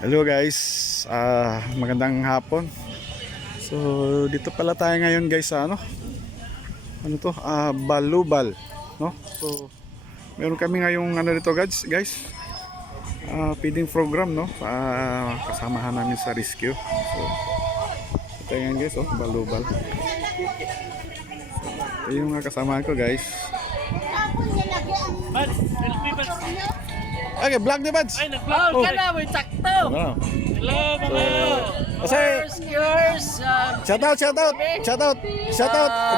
Hello guys, magandang hapon. So dito pala tayo ngayon guys sa ano to, Balubal, no? So meron kami ngayong dito guys, feeding program, no? Kasamahan namin sa rescue. So ito yan guys, Balubal. Ito yung kasamahan ko guys. Okay, vlog ni Bads. Ay, nag-vlog ka na, may sakto. Hello, mga rescuers. Shout out,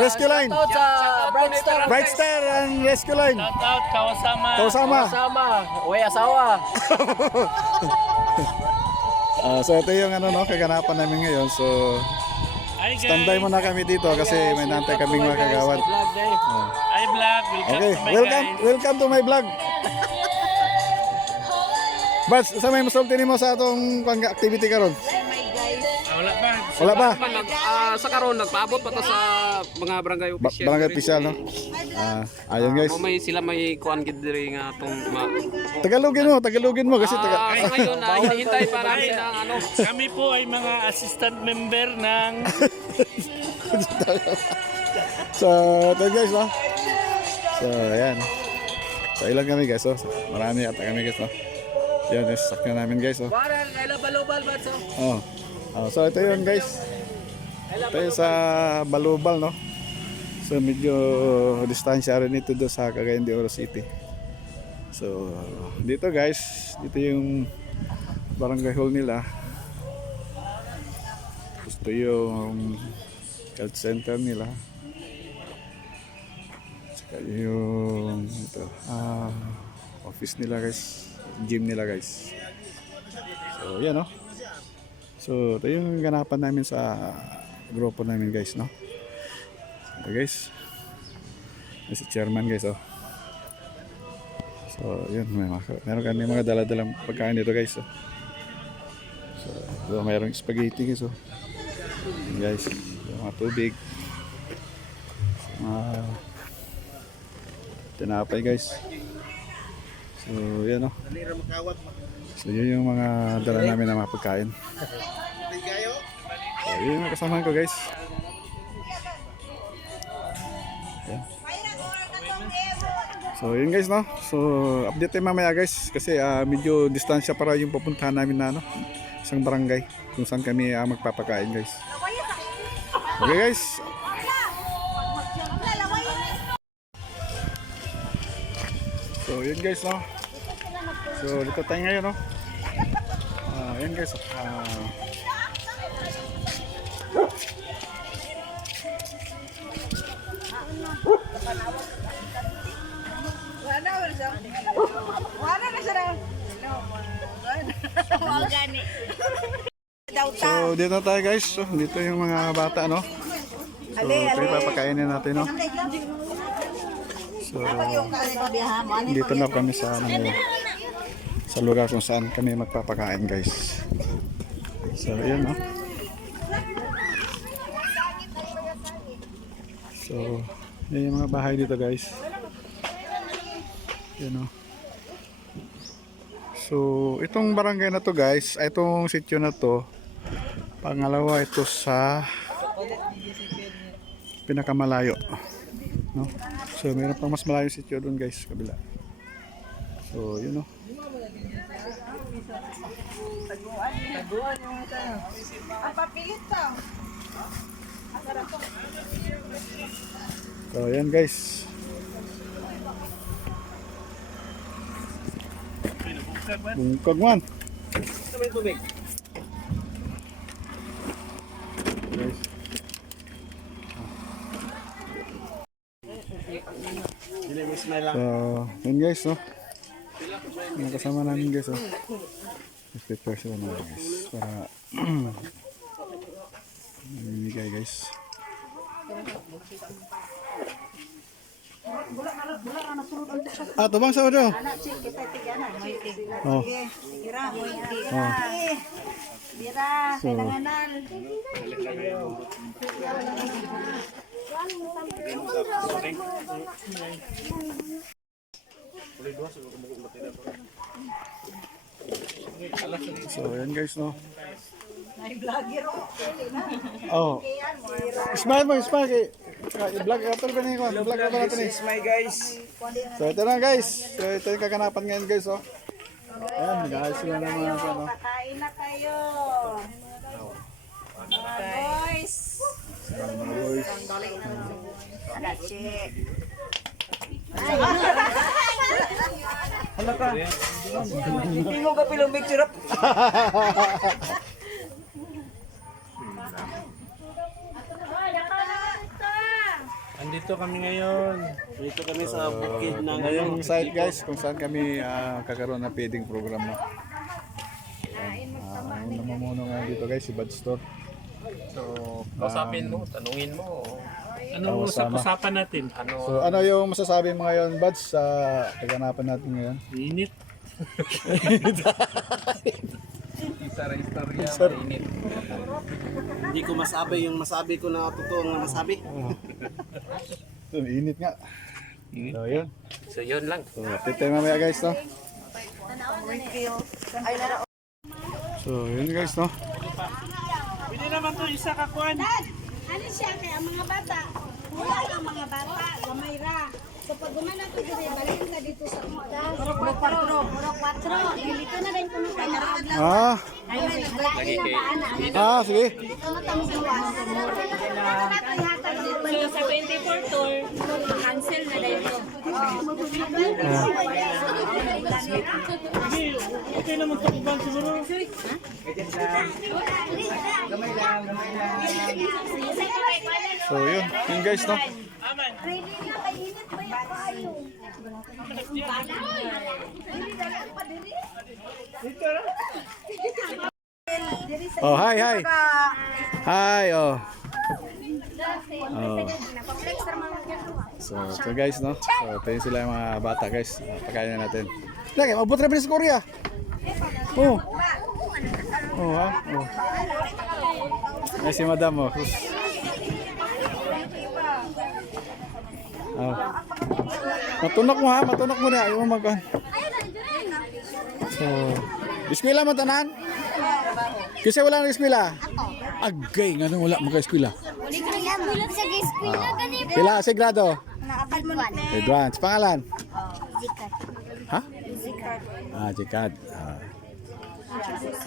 Rescue Line. Shout out sa Bright Star and Rescue Line. Shout out, Kawasama. Uy, asawa. So ito yung kaganapan namin ngayon. So Hi guys. standby muna kami dito kasi may nantay kaming mga kagawad. Hi vlog, welcome Okay, to my guys. welcome to my vlog. Bats, sa may masulti mo sa atong activity karon? Wala pa. Wala pa? Sa karon nagpaabot pa ta sa mga barangay official. Barangay official, no? Ayun guys. May sila may kuan gid diri nga atong Tagalogin mo kasi sa ngayon hinihintay pa namin ng Kami po ay mga assistant member ng So, ito guys, no? So, ayan. So, ilan kami guys, marami ata kami guys, no? Yan, sakyan namin guys, Balubal ba so, ito yun guys. Ito yung sa Balubal, no? So, medyo distansya rin ito doon sa Cagayan de Oro City. So, dito guys, dito yung barangay hall nila. Gusto yung health center nila. Saka yung ito, office nila guys, gym nila guys. So yan, no. So ito yung ganapan namin sa grupo namin guys, no. Ito guys, si chairman guys, So yun, meron kami mga dala-dalang pagkain dito guys, So mayroong spaghetti guys, Yan, guys, mga tubig, tinapay guys. So yan, no. So yun yung mga dala namin na mga pagkain. So yun yung kasamahan ko guys. Yan. So yun guys, no. So update tayo mamaya guys kasi medyo distansya para yung pupuntahan namin na isang barangay kung saan kami magpapakain guys. Okay guys. So yun guys, no. So dito tayo ngayon, no. Yun guys. So dito tayo guys. So, dito yung mga bata, no. So ito yung papakainin natin, no. So dito na kami sa lugar kung saan kami magpapakain guys. So ayan, no. So yan yung mga bahay dito guys. Yan, no. So itong barangay na to guys, itong sitio na to, pangalawa ito sa pinakamalayo, no. So mayroon pang mas malayo sitio doon guys, kabila. So yun, no. So yan guys. Bungkag man. So, yun guys, no. Yung kasama namin guys, prepare sila na guys para mamimigay guys. Tubang sa odo. Oh. So So, yan guys, no? Oh. Smile mo, smile. I-vlog ka pa rin ko. I-vlog ka pa natin eh. My guys. So, ito na guys. So, ito yung kaganapan ngayon guys, oh. Ayan, nag-aayos sila ng mga ano. Kakain na kayo. Boys. Mga boys. Adachi. Hindi mo ka pilong picture up. Andito kami ngayon. Dito kami sa bukid ng Ngayong site guys, kung saan kami kakaroon ng feeding program na. Ang namumuno nga dito guys, si Bad Store. So, kausapin mo, tanungin mo. Ano Tama. usapan natin? Ano, So ano yung masasabi mo ngayon, Bads, sa kaganapan natin ngayon? Init. istorya, init. Hindi ko masabi yung masabi ko na totoong masabi. So, init nga. So yun. So, yun lang. So update tayo mamaya guys, no? So yun guys, no? Pwede naman to isa kakuan. Ano siya kaya ang mga bata? Wala ang mga bata, gamay ra. So pag gumana ko dito, balikin ka dito sa utas. Puro 4. Dito na rin kung kailangan. Ah, Lagi kay sige. Dito na tamo sa utas. So sa 24 tour, cancel na dito. Okay naman to kuban siguro. So yun, yun guys, no? Ready na kainit ba yung payong? Oh, hi, hi. Hi, oh. Oh. So guys, no? So ito yung sila yung mga bata guys. Pagkain na natin. Lagi, mabot na sa Korea. Oh. Oh, ha? Oh. Ay, si madam, oh. Oh. Matunok mo ha, matunok mo na. Ayaw mo mag- So, eskwela mo tanan? Kasi wala nang eskwela. Agay, nga nung wala mag-eskwela. Hindi ka lang sa eskwela ganito. Pila sa grado? Nakapal mo na. Advance. Pangalan? Zikat. Ha? Jikad.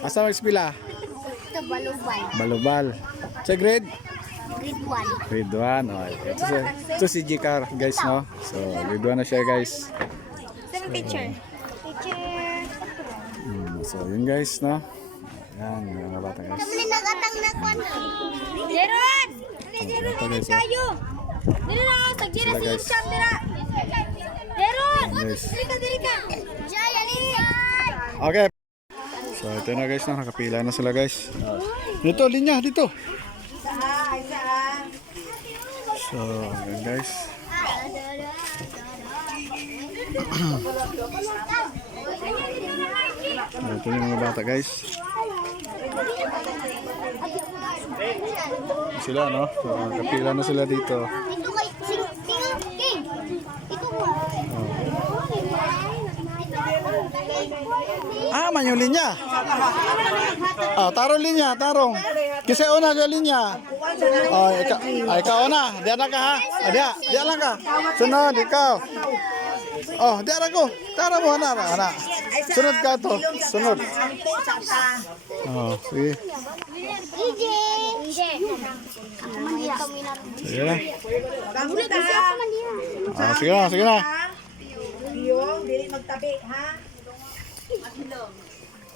Asa mag-eskwela? Ito balubay. Balubal. Sa grade? Grade 1. Grade 1. Oh, ito si Jikar, guys, no? So, grade 1 na siya, guys. Saan teacher? Teacher. So, yun, guys, no? Yan, mga bata, guys. Kami nagatang na kwan. Jeron! Jeron, Ito, guys, oh. tayo. Dili na, tagjira Sila, si guys. Insyam, dira. Jeron! Guys. Dili ka. Jay, alisay! Okay. So, ito na, guys, no? Nakapila na sila, guys. Dito, linya, dito. So, yun, guys. Ito yung mga bata, guys. Sila, no? So, nakapila na sila dito. Ito kay King. Ito mo. Ah, man yung linya. Ah, tarong linya, tarong. Kasi una yung linya. Oh, ikaw una. Diyan lang ka ha. Ah, diyan lang ka. Sunod, ikaw. Oh, diyan ako. Tara mo, ana. Sunod ka to. Sunod. Oh, sige. EJ. Sige na. Ah, sige na, sige na. Yung, dili magtabi, ha?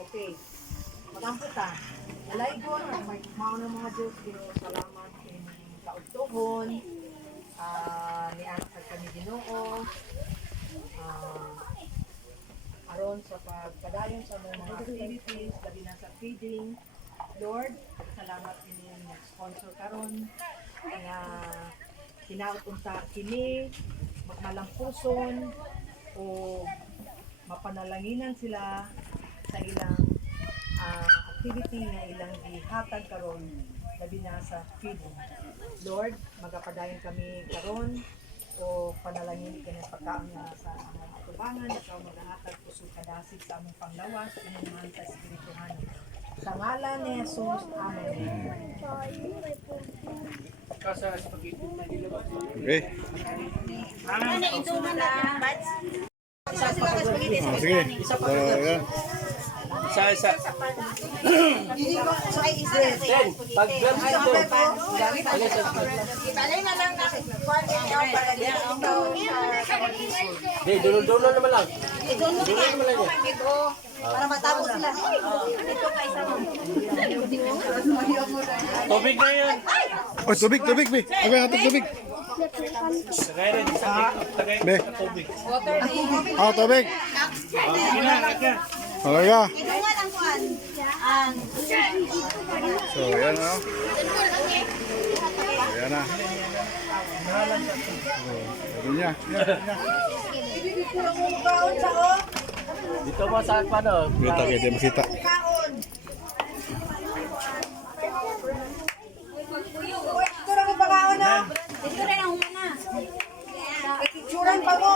Okay. Magamputa. Alay ko, mauna mga Diyos, Diyos, salamat in kaugtuhon, ni anak at kami Ginoo, aron sa pagpadayon sa mga activities, labi na sa feeding. Lord, salamat din sponsor karon nga kinaot unta kini magmalampuson o mapanalanginan sila sa ilang activity nga ilang gihatag karon labi na sa feeding. Lord, magapadayon kami karon o panalangin ka ng pagkaon nga sa among atubangan, ikaw maghahatag puso kadasig sa among panglawas, inuman sa espirituhan. Sa ngalan ni Jesus, Amen. Okay. Ano, iduman natin ang bats? Sige. So, yan. Isa. Pag-gloves ka to. Ibalay na lang natin. Kuwan din ako para di ako Di, dulo naman lang. para matapos sila. Ito pa isa mo. Tubig na yan. Oh, tubig, be. Ako yung hatag tubig. Tagay rin sa tagay Be. sa tubig. Oh, tubig. Talaga. Idungan ang kuwan. So, yan na. Ayan na. Sabi niya. Dito mo sa paano? Kita kayo, di makita. Ito lang yung pagkaon na. Ito rin ang humana. Picturean pa mo.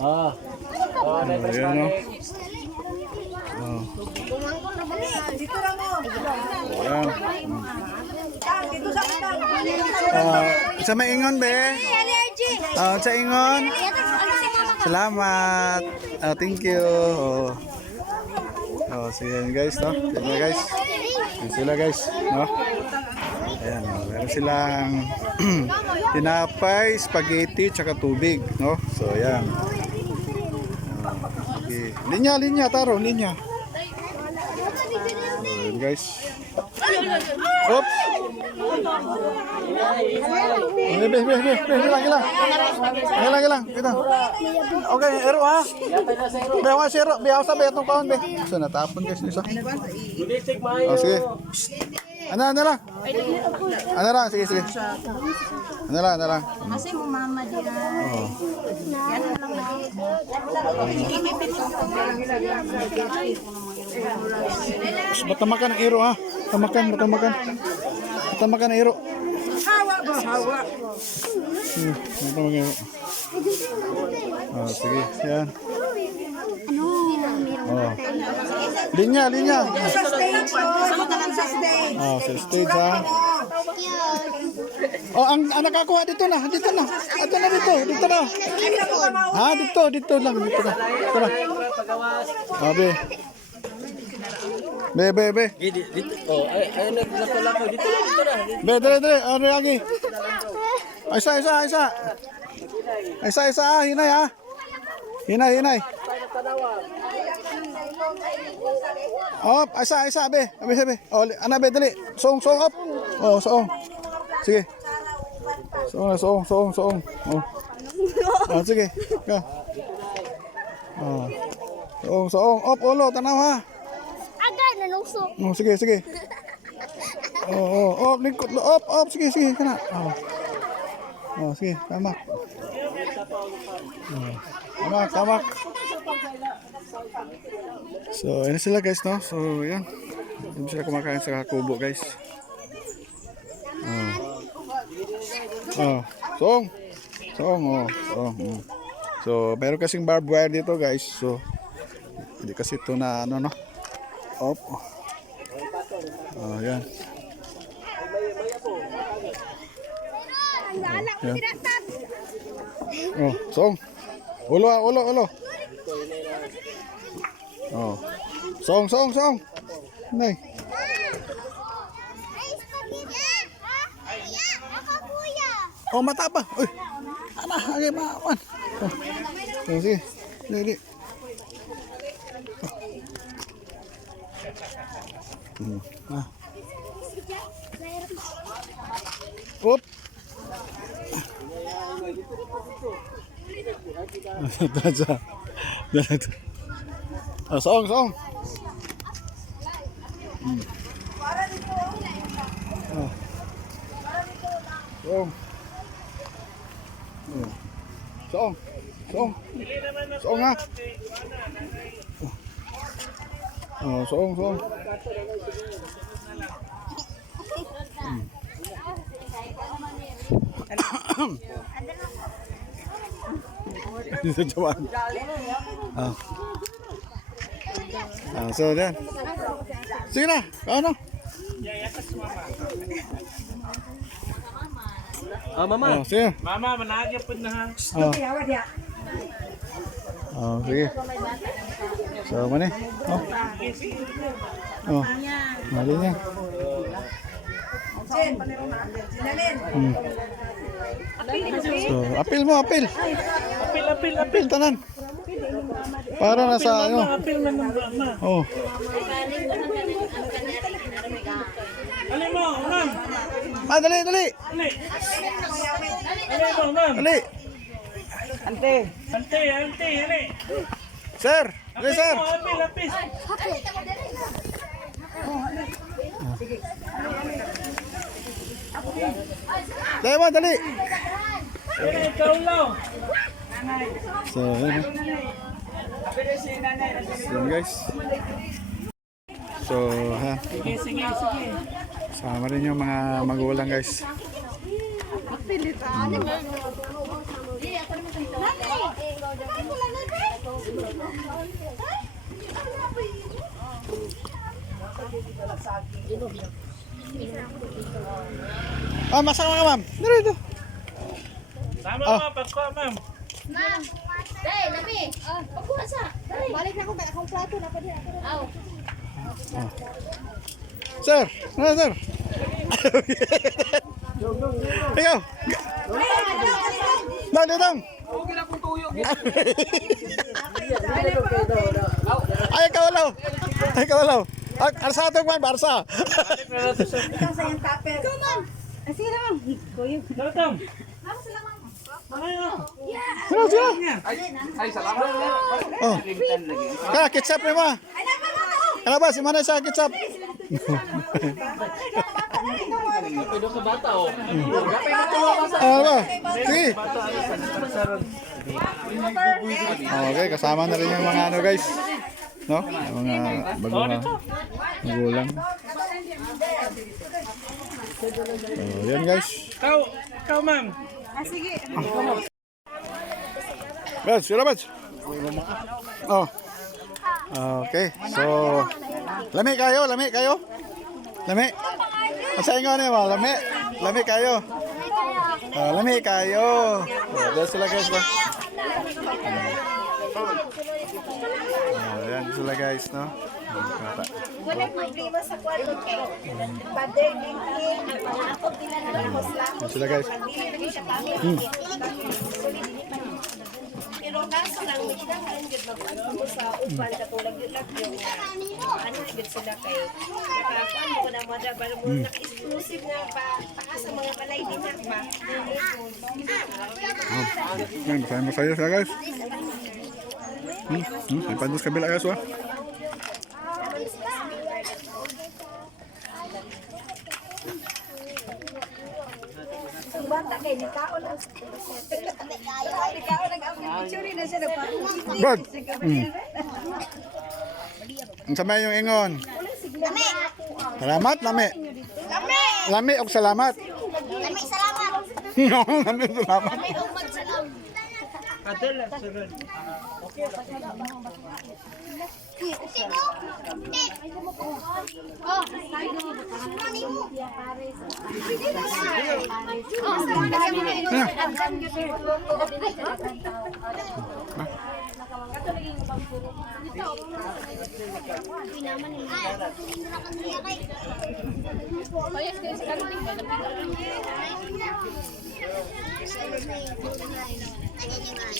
Ah. Oh, na Ayan no. Oh, Dito lang mo. ayan. Dito sa kitang. Sa maingon, be. Allergy. Sa ingon. Salamat. Thank you. Sige guys, no? Sige guys. Yan sila guys, no? Ayan, meron silang tinapay, spaghetti, tsaka tubig, no? So, ayan. Okay. Linya, taro, linya. So, ayan guys. Oops! Ilang. Ito. Okay, ero ha. Bewa si ero. Bewa sa betong kaon be. So natapon guys isa. Tulisik mayo. Oh, sige. Ano lang. Sige. Ano lang. Kasi mo mama diyan. Oh. Yan lang Matamakan ang ero ha. Tamakan. Matamakan ang ero. Hawa. Matamakan ang ero. Oh, sige. Yan. Oh. Linya. Sa stage. Sa stage. Oh, sa stage ha. Oh, ang nakakuha dito na. Dito na. Ha, dito lang. Dito na. Be. Dito. Oh, ay naglako dito na. Be, dali. Ano lagi? Isa. Hinay ha. Hinay. Op, isa, be. Oh, be, dali. Song up. Oh, song. Sige. Song. Oh. Oh, sige. Ka. Oh. Song. Op, ulo, tanaw ha. Agad nanungso. Oh, sige. Oh, lingkod. Op, sige, kana. Oh, sige, tama. Tama. So, yan sila guys, no? So, yan. Doon sila kumakain sa kubo, guys. Song. So, meron kasing barbed wire dito, guys. So, hindi kasi ito na, ano, no? Op. Yan. Yan. Song. Ulo. Oh. Song. Nay. Oh, mata pa. Uy. Ana, agay maawan. Oh. Sige. Dili. Up. Song. Song. Ha. Song. Sa Jawan. So yan. Sige na, ano? Mama. Sige. Mama, managya po na ha. Sige. So, mana? Mali niya. So, apil mo, apil. Apil, tanan. Para nasa ano. Apil na ng mama. Oh. Dali mo, ma'am. Dali. Dali mo, ma'am. Dali. Ante, dali. Sir. Dali, sir. Apil. Dali mo, dali. Dali, ikaw lang. So, yan. Yan guys. So, ha. Sige. Sama rin yung mga magulang guys. Masama ka ma'am. Dito. Sama mo, pagka, ma'am. Ma'am. Day, lami. Pagkuha sa. Balik na ako, balik akong plato na pa din. Aw. Sir, ano sir? Ikaw. Dang. Ay, ikaw alaw. Arsa ito man, Barsa. Ikaw sa yung tupper. Sige naman. Kuya. Welcome. Ay, salamat. Oh. Kaya, ketchup ni mo. Ano ba, si Manay sa ketchup? Ano ba? Sige. Okay, kasama na rin yung mga ano guys. No? Yung mga baguhan. Magulang. So, yan guys. Ikaw, ma'am. Bats, sila Bats. Oh. Okay. So, lami kayo. Lami. Sa inyo mo, lami kayo. Lami kayo. Dahil sila guys. Ayan sila guys, no? Wala problema sa kwarto kay Father Lincoln. Ako pila na lang ako Ayan sila guys. Pero kaso lang, may kinakain yun mag-ano sa upan katulad yun lang yung ano yun sila kay nakakuan mo na mga para mo exclusive nga pa sa mga balay din na ba? Yan, masaya sila guys. May pandus kabila guys, wah. Bata kay nikaon ang nikaon ang picture na siya nagpa. Brad. Ang samay yung ingon. Lami. Salamat, lami. Lami. Lami og salamat. Lami salamat. Lami og salamat. Lami og magsalam. Adela, sunod.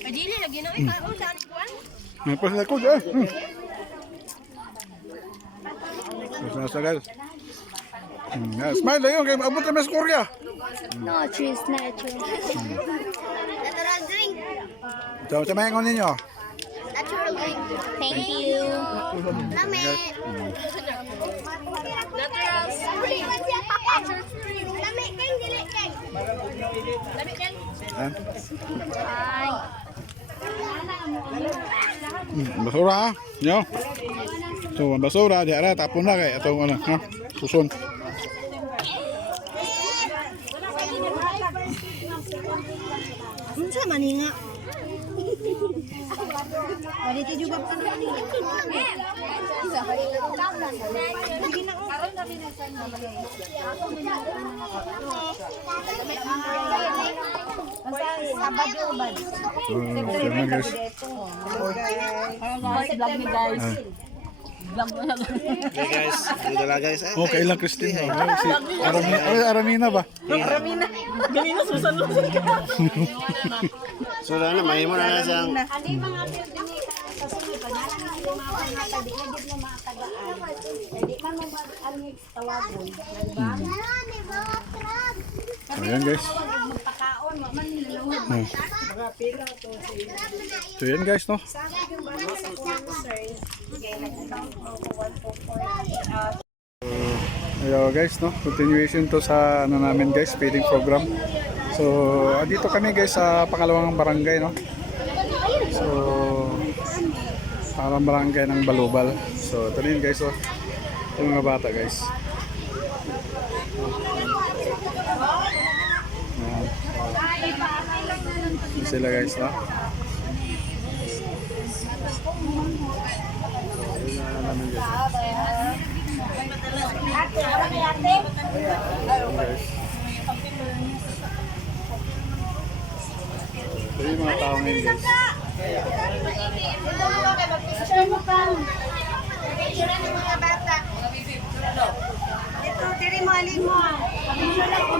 Padili lagi na ikaw sa kuan. May pasal ko Nasa guys. Smile lang yun, kaya abot kami sa Korea. No, cheese natural. Natural drink. So, sa mga ingon ninyo. Natural drink. Thank you. Lami. Natural spring. Lami keng dili keng. Lami keng. Basura ha. Yo. So, ang basura, di ara, tapon na kay itong ano, ha? Susun. ani nga. Dito juga pa na ani. Sige na karon kami na sa Sabado ba? Ano guys? Vlog ni guys. Okay guys, dito lang guys. Okay lang, Christine. Si Aramina ba? So na mahimo na siyang Ani mga dini sa sunod pa na lang ang mga pangatag di na gid mo makatagaan. Di man mo ani tawagon, di ba? Ayan guys. Magpakaon, wa man nilawag. So yan guys, no? Sa akin yung bata sa concern, kaya nag-account ko 144. Ayo guys, no? Continuation to sa ano namin guys, feeding program. So, dito kami guys sa pangalawang barangay, no? So, parang barangay ng Balubal. So, ito rin guys, oh. Ito yung mga bata guys. Ayan. Ito sila guys, no? Ate, wala kay ate? Ito yung mga tao ngayon guys. Picture mo ka. Picture ng mga bata. Ito, tiri mo, alin mo. Picture lang, ay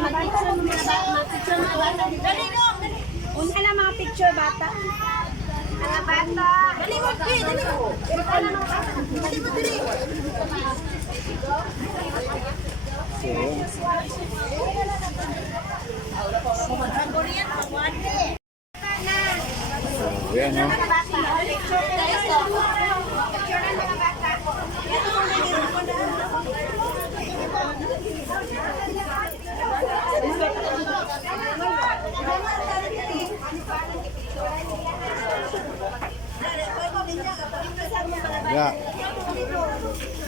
mag-picture ng mga bata. Mag-picture ng mga bata. Dali mo, dali. Una lang mga picture bata. Mga bata. Dali mo, dali mo. Dali mo, dali mo, dali. So, yun. So, yan, no? Ya.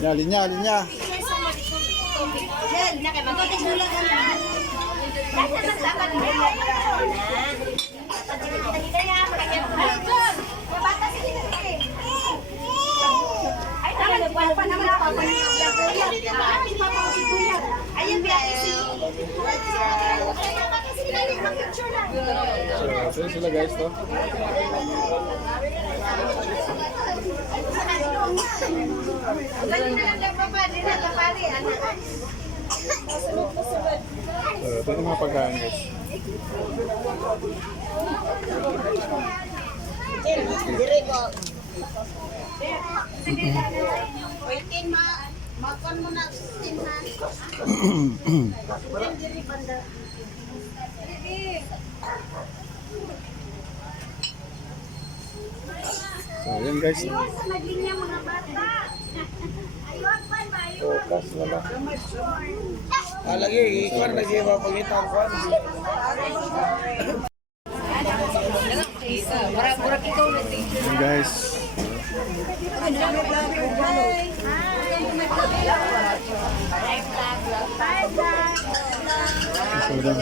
Ya, linya, linya. So, sila guys, no? So, ito yung mga pagkain guys. Makan mo na tinhan. So, yan guys. Sa naglinya mga bata. Ayun pa ba? Focus na lang. lagi ikon lagi mapangita ko. Yan guys. So, yan.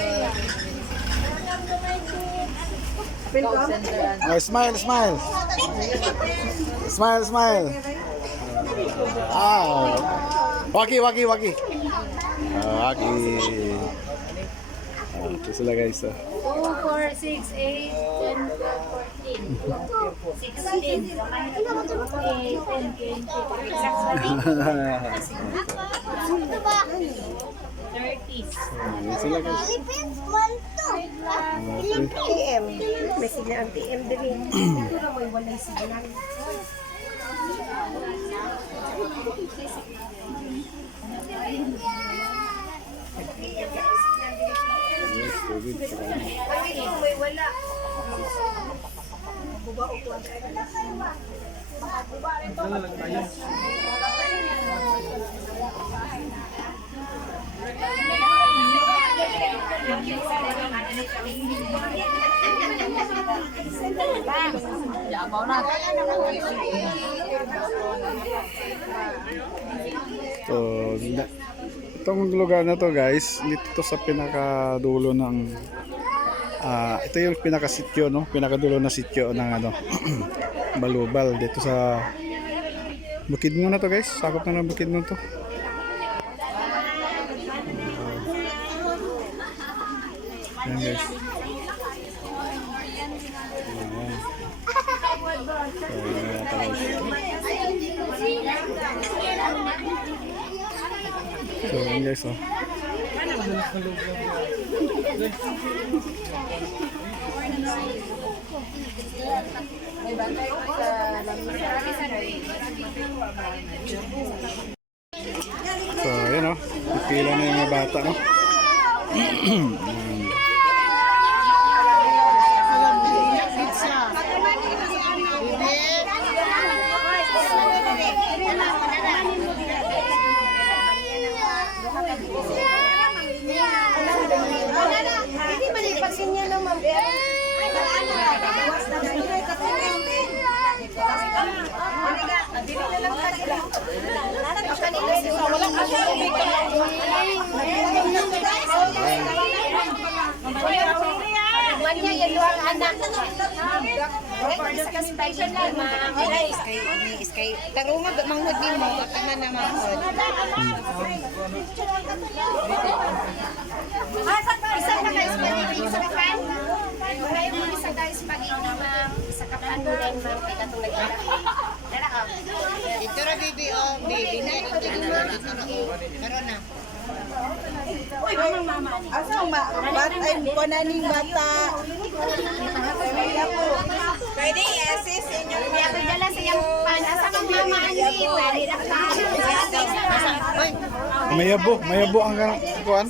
Oh, smile, smile. Smile, smile. Ah. Waki, waki, waki. Waki. Ito sila guys. 2, 4, 6, 8, 10, 12, 14. 16, 30s. Yan sila guys. TM. May sila ang TM din. Siguro mo walay sila. Yes, COVID. May wala. So, itong lugar na to guys, dito to sa pinakadulo ng Ito yung pinakasityo, no? Pinakadulo na sityo ng ano, Balubal dito sa Bukidnon na to, guys. Sakop na ng Bukidnon to. Ayan, guys. So, ayan, guys, oh. So, ayan, oh. Pila na yung mga bata, no? Hindi malipasin niya naman. Manya yung luang anak. Sa special lang, iskay. Tarunga, manghud din mo. Kaman na manghud. Isang na guys, spaghetti sa kapan. Ngayon mo isa guys, spaghetti ma'am. Sa kapan mo rin ma'am. Kaya itong nagdala. Dala ka. Ito na baby, oh. Baby na. Ito na. Karoon na. Asang bata ay pananing bata. Pwede i-assist sa inyo. Kaya ko dala sa iyong pan. Asa kang mama Andy. Pwede na Mayabo ang kuan.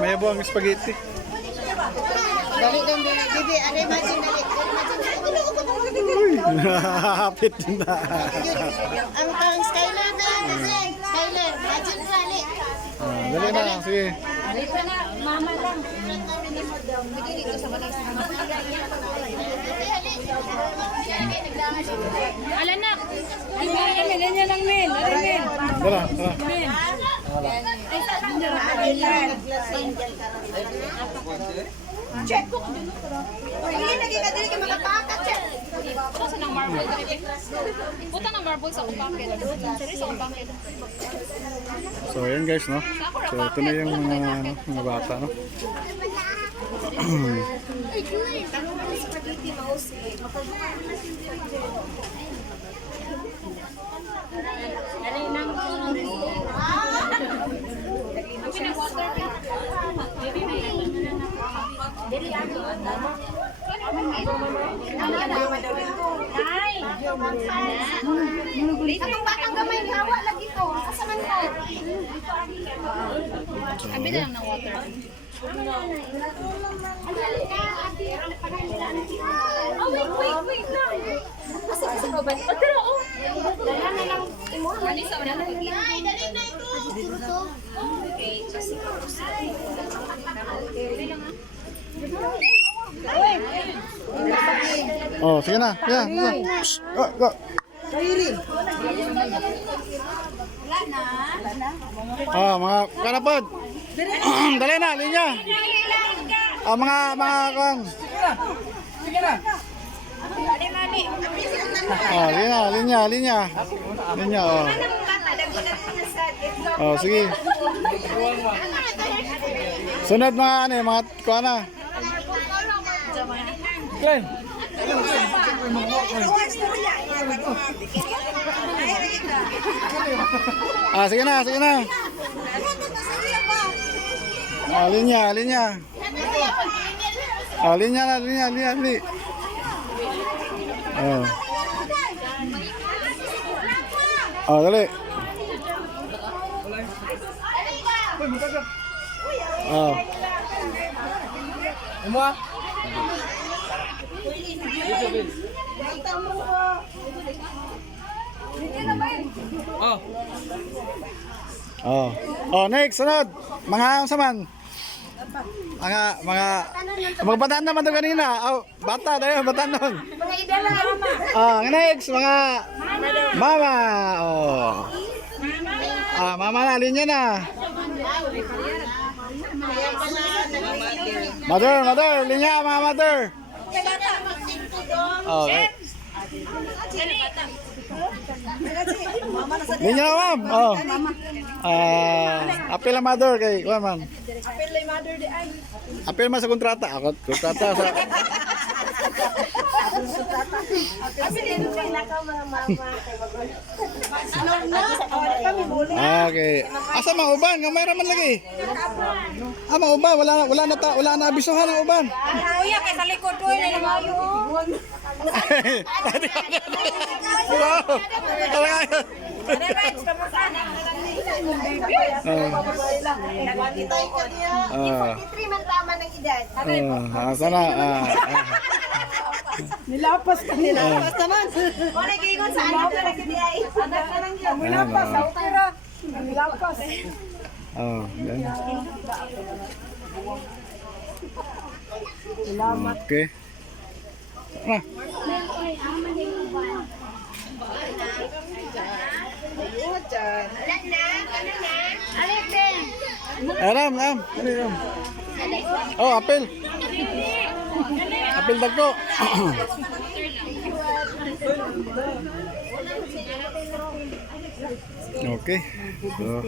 Mayabo ang spaghetti. Dali bibi, are imagine dali. Hapit na. Ang Skyler na kasi. Skyler, imagine dali. Dali na, sige. Dito na, mama lang. Alanak. Yan lang, men. Dala. check ko. Hindi naging kadili ka makapakat check. Puta ng marble. Puta ng marble sa akong bucket. Sa akong bucket. So, ayan guys, no? So, ito na yung mga bata, no? Dali nang Atong batang gamay ni hawa lagi to. Asaman ko. Abi na lang ng water. Oh, wait lang. Asa ko ba? Pero oh. Dala na lang imo. Dali sa una lang. Ay, dali na ito. Okay, kasi ko. Oh, sige na. Yan. Psst, go. Mga kanapod. Dali na, linya. Mga kan. Linya, oh. Oh, sige. Sunod mga kuana. Okay. Sige na. Linya. Linya. Dali. Next, sunod. Mga saman. Mga bataan naman to kanina. Bata tayo, bataan nun. Mga idala mama. Next, mga mama. Mama na, linya na. Mother, linya mga mother. Oh, okay. Linya na ma'am. Oh. Apil na mother kay kuan man. Apel lay mother di ay. Apil man sa kontrata. Ako kontrata sa Apel din kay nakaw mga mama. Ano na? Kami buli. Okay. Asa mga uban? Gamay ra man lagi. Mga uban wala na abisuhan ang uban. Kuya kay sa likod ko na langayo. Wow. Man tama ng edad. Sana Nilapas ka nilapas naman. Wala gingon sa anak na lagi di ay. Anak na lang yan. Nilapas, okay ra. Nilapas. Oh, yan. Okay. Nah, Wala na. Ano na? Alin din. Ram. Oh, apel. Apel dagko. Okay. So,